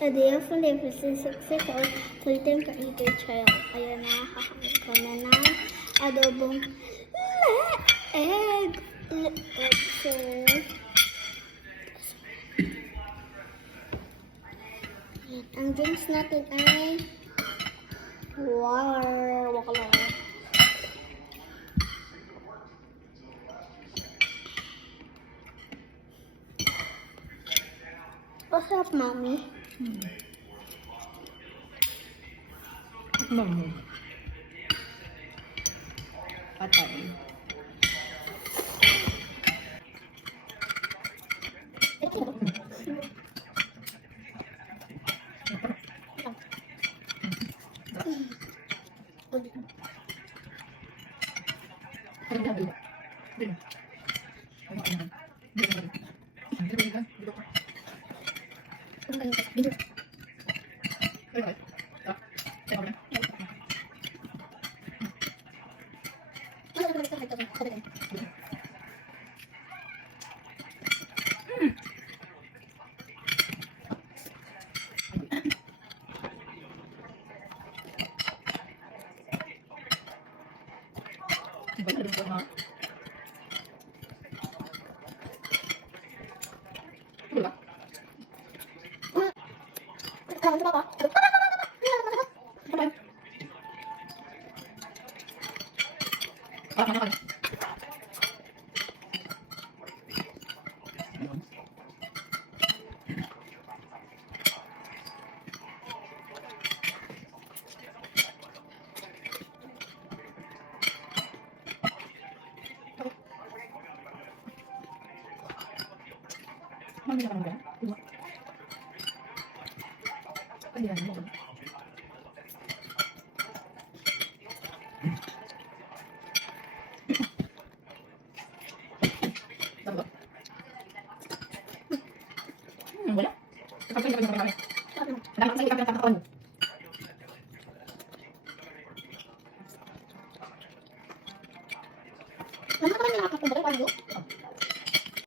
A day of Leviticus 64, Philippine Creator Child. Ayan na, kakain ko na ng adobong egg. So, ang drinks natin ay water. Wakalala. What's up, mommy? Mamo. Patay. Wala. Mama, kapan nakakapunta?